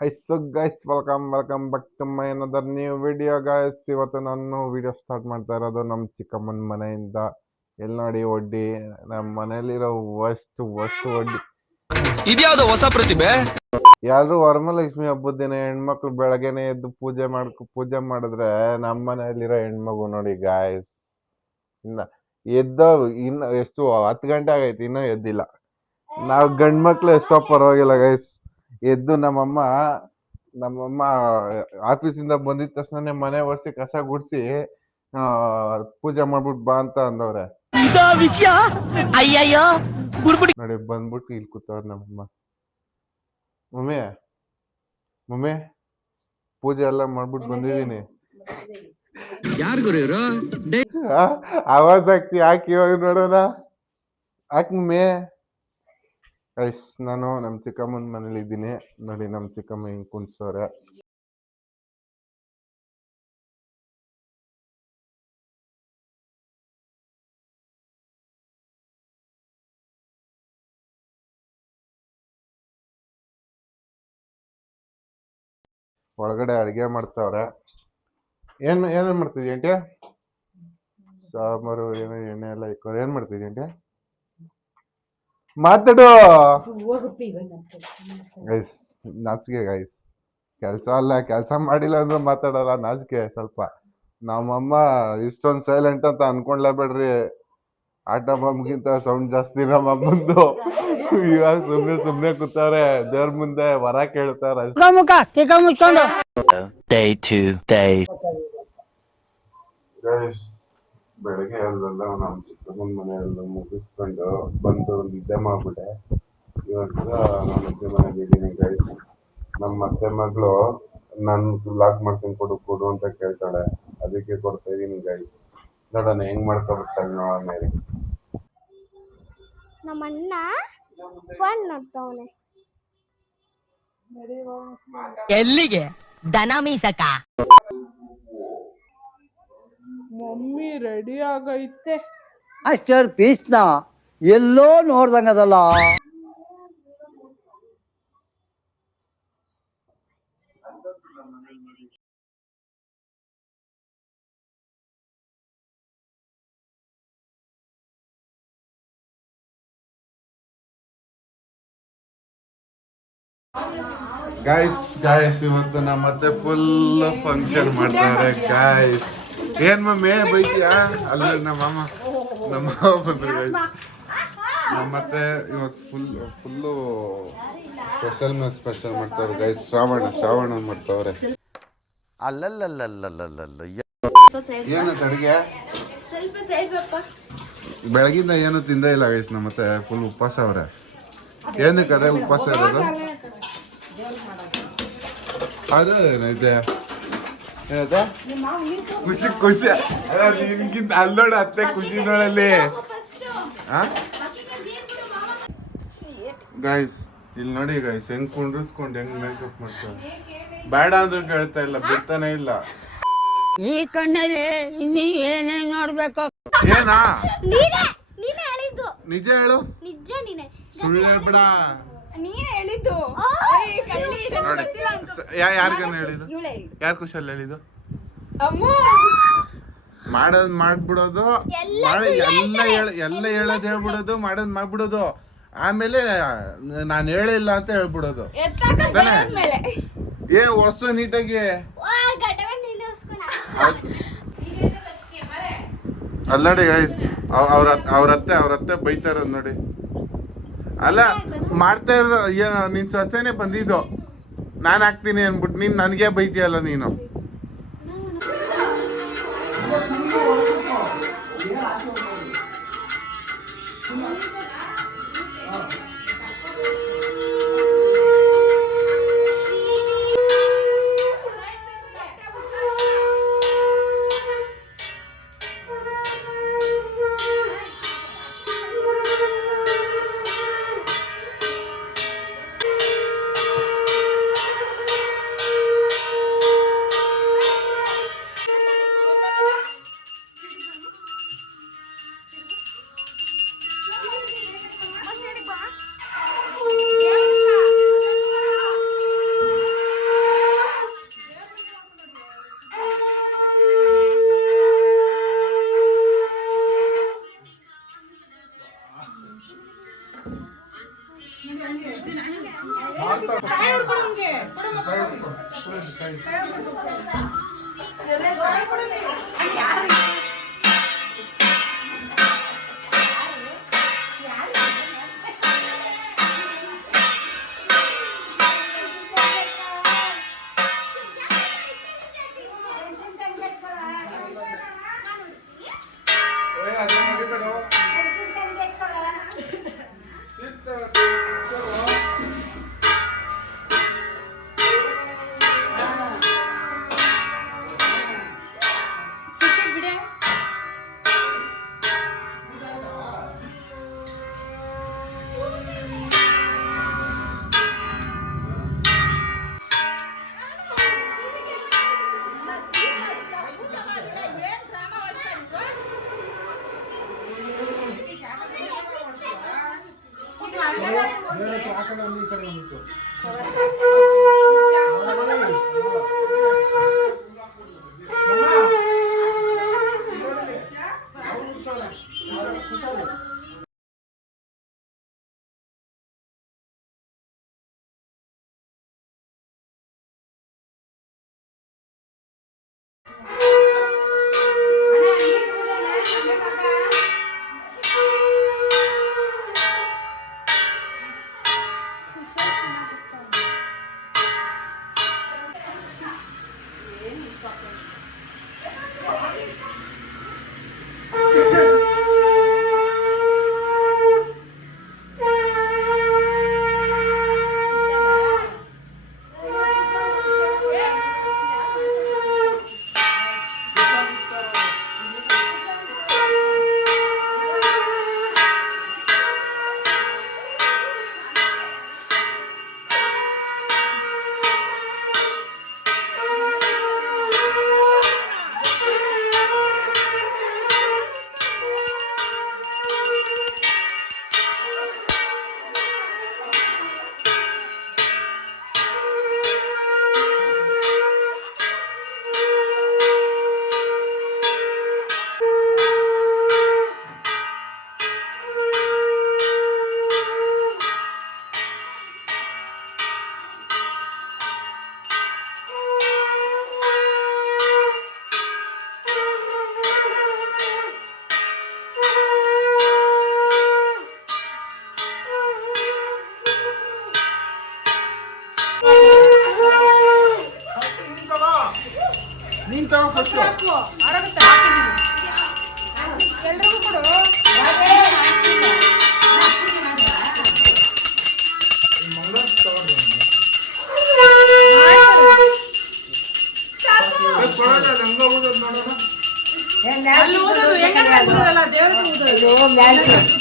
Hi, so guys, welcome back to my another new video guys. ಇವತ್ತು ನಾನು video start ಮಾಡ್ತಾ ಇರೋದು ನಮ್ಮ ಚಿಕ್ಕಮ್ಮನ ಮನೆಯಿಂದ. ಎಲ್ಲಿ ನೋಡಿ ಒಡ್ಡಿ ನಮ್ಮ ಮನೆಯಲ್ಲಿರೋ ವಸ್ತು ಒಡ್ಡಿ. ಇದ್ಯಾವುದು ಹೊಸ ಪ್ರತಿಭೆ? ಯಾರು ವರಮಹಾಲಕ್ಷ್ಮಿ ಹಬ್ಬದ ದಿನ ಹೆಣ್ಮಕ್ಳು ಬೆಳಗ್ಗೆನೆ ಎದ್ದು ಪೂಜೆ ಮಾಡಿದ್ರೆ ನಮ್ಮ ಮನೆಯಲ್ಲಿರೋ ಹೆಣ್ಮಗು ನೋಡಿ ಗಾಯ್ಸ್ ಇನ್ನ ಇನ್ನು ಎಷ್ಟು 10 ಗಂಟೆ ಆಗೈತಿ ಇನ್ನೂ ಎದ್ದಿಲ್ಲ. ನಾವು ಗಂಡ್ ಮಕ್ಳು ಎಷ್ಟೋ ಪರವಾಗಿಲ್ಲ ಗೈಸ್. ಎದ್ದು ನಮ್ಮಮ್ಮ ಆಫೀಸಿಂದ ಬಂದಿದ ತಕ್ಷಣ ಮನೆ ಒರೆಸಿ ಕಸ ಗುಡಿಸಿ ಪೂಜೆ ಮಾಡ್ಬಿಟ್ಟು ಬಾ ಅಂತ ಅಂದವ್ರೆ. ನೋಡಿ ಬಂದ್ಬಿಟ್ಟು ಇಲ್ಲಿ ಕೂತವ್ರ ನಮ್ಮಮ್ಮ. ಮಮ್ಮಿ ಮಮ್ಮಿ ಪೂಜೆ ಎಲ್ಲ ಮಾಡ್ಬಿಟ್ಟು ಬಂದಿದೀನಿ. ಆವಾಜ್ ಹಾಕಿ ಹಾಕಿ ಇವಾಗ ನೋಡೋಣ. ಹಾಕ್ ಮಮ್ಮಿ. ಗೈಸ್ ನಾನು ನಮ್ಮ ಚಿಕ್ಕಮ್ಮನ ಮನೇಲಿ ಇದ್ದೀನಿ. ನೋಡಿ ನಮ್ಮ ಚಿಕ್ಕಮ್ಮ ಹಿಂಗ್ ಕುಣ್ಸವ್ರೆ. ಒಳಗಡೆ ಅಡಿಗೆ ಮಾಡ್ತಾವ್ರೆ. ಏನೇನ್ ಮಾಡ್ತಿದ್ಯ ಆಂಟಿ? ಸಾಂಬಾರು ಏನೋ ಎಣ್ಣೆ ಎಲ್ಲ ಇಕ್ಕೋರು. ಏನ್ ಮಾಡ್ತಿದ್ಯ ಆಂಟಿ? ಮಾತಾಡು ಗೈಸ್. ನಾಚಿಕೆ ಗೈಸ್. ಕೆಲಸ ಮಾಡಿಲ್ಲ ಅಂದ್ರೆ ಮಾತಾಡಲ್ಲ, ನಾಚಿಕೆ ಸ್ವಲ್ಪ. ನಮ್ಮಮ್ಮ ಇಷ್ಟೊಂದು ಸೈಲೆಂಟ್ ಅಂತ ಅನ್ಕೊಂಡ್ಲೇಬೇಡ್ರಿ. ಆಟ ಬಾಂಬ್ಗಿಂತ ಸೌಂಡ್ ಜಾಸ್ತಿ ನಮ್ಮಮ್ಮಂದು. ಇವಾಗ ಸುಮ್ನೆ ಕೂತಾರೆ, ದೇವ್ರ ಮುಂದೆ ವರ ಕೇಳ್ತಾರ. ಬೆಳಗ್ಗೆ ಅಲ್ಲೆಲ್ಲ ನಮ್ಮ ಚಿಕ್ಕಮ್ಮನ ಮನೆಯೆಲ್ಲ ಮುಗಿಸ್ಕೊಂಡು ಬಂದು ನಿದ್ದೆ ಮಾಡ್ಬಿಟ್ಟೆ. ಇವಾಗ ನಮ್ಮ ಅತ್ತೆ ಮನೆಗೆ ಇದ್ದೀನಿ ಗೈಸ್. ನಮ್ಮ ಅತ್ತೆ ಮಗಳು ನನ್ ಲಾಕ್ ಮಾಡ್ಕೊಂಡು ಕೊಡು ಅಂತ ಕೇಳ್ತಾಳೆ, ಅದಕ್ಕೆ ಕೊಡ್ತಾ ಇದೀನಿ ಗೈಸ್. ನೋಡೋಣ ಹೆಂಗ್ ಮಾಡ್ಕೊಬಿಡ್ತಾಳೆ ನೋಡೋಣ. ನಮ್ಮ ಅಣ್ಣ ಫೋನ್ ನೋಡ್ತಾವನೆ. ಎಲ್ಲಿಗೆ ದನ ಮೀಸಕ? ಮಮ್ಮಿ ರೆಡಿ ಆಗೈತೆ. ಮಾಸ್ಟರ್ ಪೀಸ್ನ ಎಲ್ಲೋ ನೋಡ್ದಂಗದಲ್ಲ. ಗಾಯ್ಸ್ ಇವತ್ತು ನಮ್ಮ ಮತ್ತೆ ಫುಲ್ ಫಂಕ್ಷನ್ ಮಾಡ್ತಾರೆ ಗಾಯ್ಸ್. ಏನ್ ಮಮ್ಮಿ ಬೈತಿಯಾ? ಅಲ್ಲ ನಮ್ಮ ಮಾಮ ಬಂದ್ರು ಗಾಯ್ಸ್. ನಮ್ಮತ್ತೆ ಇವತ್ತು ಫುಲ್ಲು ಸ್ಪೆಷಲ್ ಮಾಡ್ತಾವ್ರೆ ಗಾಯ್ಸ್. ಶ್ರಾವಣ ಮಾಡ್ತಾವ್ರೆ. ಅಲ್ಲಲ್ಲಲ್ಲಲ್ಲಲ್ಲಲ್ಲ ಏನಂತ ಅಡಿಗೆ? ಬೆಳಗಿಂದ ಏನು ತಿಂದೇ ಇಲ್ಲ ಗೈಸ್. ನಮ್ಮತ್ತೆ ಫುಲ್ ಉಪವಾಸ ಅವ್ರೆ. ಏನಕ್ಕೆ ಅದೇ ಉಪವಾಸ ಇರೋದು? ಆದ್ರೆ ಏನೈತೆ ಖುಷಿ ನಿನ್ಗಿಂತ ಅಲ್ಲೋಡ ಅತ್ತೆ ಖುಷಿ ನೋಡಲ್ಲಿ. ಗೈಸ್ ಇಲ್ಲಿ ನೋಡಿ ಗೈಸ್ ಹೆಂಗ್ ಕುಂಡ್ರಿಸ್ಕೊಂಡು ಹೆಂಗ್ ಮೇಕಪ್ ಮಾಡ್ತಾರೆ. ಬೇಡ ಅಂದ್ರೂ ಕೇಳ್ತಾ ಇಲ್ಲ, ಬಿಡ್ತಾನೆ ಇಲ್ಲ. ಈ ಕಣ್ಣಲ್ಲಿ ಇನ್ನೀ ಏನೇನ್ ನೋಡ್ಬೇಕು? ಏನಾ ನೀನೇ ಹೇಳಿದ್ದು. ನಿಜ ಹೇಳು. ನಿಜ ನೀನೆ. ಸುಳ್ಳು ಹೇಳ್ಬೇಡ. ನೀನ್ ಹೇಳಿದ್ದು. ಯಾರಿಗಾನ ಹೇಳಿದ್ದು? ಯಾರು ಖುಷಿಯಲ್ಲಿ ಹೇಳಿದ್ದು? ಮಾಡೋದ್ ಮಾಡ್ಬಿಡೋದು, ಎಲ್ಲ ಹೇಳೋದು ಹೇಳ್ಬಿಡೋದು, ಮಾಡೋದ್ ಮಾಡ್ಬಿಡೋದು. ಆಮೇಲೆ ನಾನು ಹೇಳಿಲ್ಲ ಅಂತ ಹೇಳ್ಬಿಡೋದು. ವರ್ಷ ನೀಟಾಗಿ ಅಲ್ಲ ನೋಡಿ ಗೈಸ್. ಅವ್ರ ಅತ್ತೆ ಬೈತಾ ಇರೋದು ನೋಡಿ. ಅಲ್ಲ ಮಾಡ್ತಾ ಇರೋ ಏನೋ ನಿನ್ ಸೊಸೆನೆ ಬಂದಿದ್ದು, ನಾನು ಹಾಕ್ತೀನಿ ಅನ್ಬಿಟ್ಟು ನೀನ್ ನನಗೆ ಬೈತೀಯಲ್ಲ ನೀನು. ನೀನ್ ತಗೋ ಫಸ್ಟ್. ಎಲ್ರಿಗೂ ಕೊಡು. ಅಲ್ಲಿ ಊದೋದು ಹೆಂಗಂದ್ರೆ ಊದೋದಲ್ಲ, ದೇವ್ರಿಗೆ ಊದೋದು.